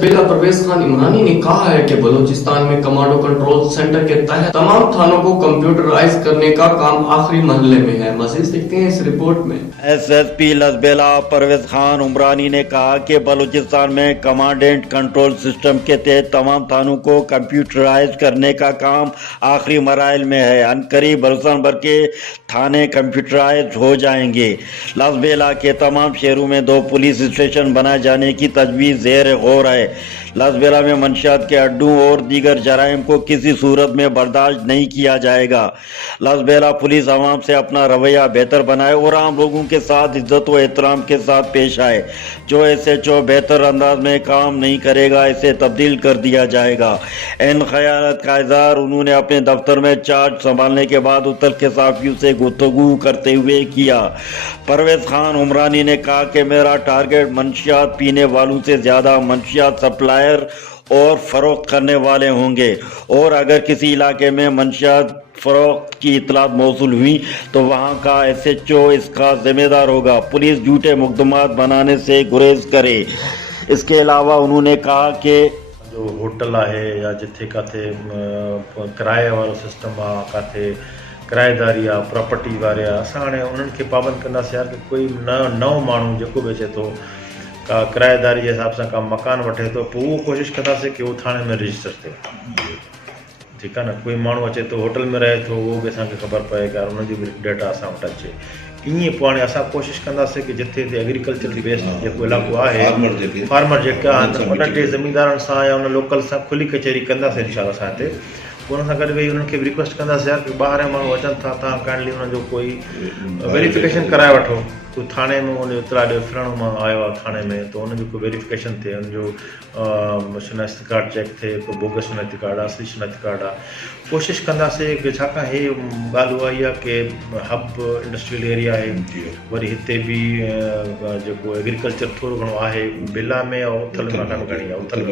बेला परवेज खान इमरानी ने कहा है कि बलूचिस्तान में कमांडो कंट्रोल सेंटर के तहत तमाम थानों को कंप्यूटराइज करने का काम आखिरी मरहले में है। मजीद देखते हैं इस रिपोर्ट में। एसएसपी लसबेला परवेज खान उमरानी ने कहा कि बलूचिस्तान में कमांड एंड कंट्रोल सिस्टम के तहत तमाम थानों को कंप्यूटराइज करने का काम आखिरी मराइल में है। अनकरीब बलूचिस्तान भर के थाने कंप्यूटराइज हो जाएंगे। लसबेला के तमाम शहरों में 2 पुलिस स्टेशन बनाए जाने की तजवीज़ ज़ेर हो रहा है। लसबेला में मंशियात के अड्डों और दीगर जराइम को किसी सूरत में बर्दाश्त नहीं किया जाएगा। लसबेला पुलिस आवाम से अपना रवैया बेहतर बनाए और आम लोगों के साथ इज्जत व एहतराम के साथ पेश आए। जो SHO बेहतर अंदाज में काम नहीं करेगा इसे तब्दील कर दिया जाएगा। इन ख्यालात का इज़हार उन्होंने अपने दफ्तर में चार्ज संभालने के बाद उत्तर के साफियों से गुफ्तगू करते हुए किया। परवेज खान उमरानी ने कहा कि मेरा टारगेट मंशियात पीने वालों से ज़्यादा मंशियात सप्लायर और फरोख्त करने वाले होंगे और अगर किसी इलाके में मंशियात फरोख्त की इतलात मौसूल हुई तो वहाँ का SHO इसका जिम्मेदार होगा। पुलिस झूठे मुकदमात बनाने से गुरेज करे। इसके अलावा उन्होंने कहा कि जो होटल है या जिथे काथे किराए वालो सिस्टम आ काथे किराएदारी आ प्रॉपर्टी वारे असां हाणे उन्हनि खे पाबंद कंदासीं यार कि कोई नओं माण्हू जेको बि अचे थो का किराएदारी जे हिसाब सां का मकान वठे थो पोइ उहो कोशिशि कंदासीं कि उहो थाणे में रजिस्टर थिए। ठीकु आहे न, कोई माण्हू अचे थो होटल में रहे थो उहो बि असांखे ख़बर पए कि हुनजी बि डेटा असां वटि अचे। ईअं पोइ हाणे असां कोशिशि कंदासीं कि जिथे एग्रीकल्चर बेस्ड जेको इलाइक़ो आहे फार्मर जेका आहिनि उन टे ज़मींदारनि सां या उन लोकल सां खुली कचहरी कंदासीं इनशाला असां हिते। उन सां गॾु वेही उन्हनि खे बि रिक्वेस्ट कंदासीं यार कि ॿाहिरां माण्हू अचनि था तव्हां काइंडली उन्हनि जो कोई वेरिफिकेशन कराए वठो। कोई थाणे में उन इतला ॾियो फलाणो मां आयो आहे थाणे में त उनजो कोई वेरिफिकेशन थिए, उनजो शिनाख्ती कार्ड चेक थिए, कोई बोगस शिनाख्ती कार्ड आहे असली शिनाख्ती कार्ड आहे। कोशिशि कंदासीं कि छाकाणि हे ॻाल्हि उहा ई आहे कि हब इंडस्ट्रियल एरिया आहे, वरी हिते बि जेको एग्रीकल्चर थोरो घणो आहे बेला में ऐं उथल में घणी आहे उथल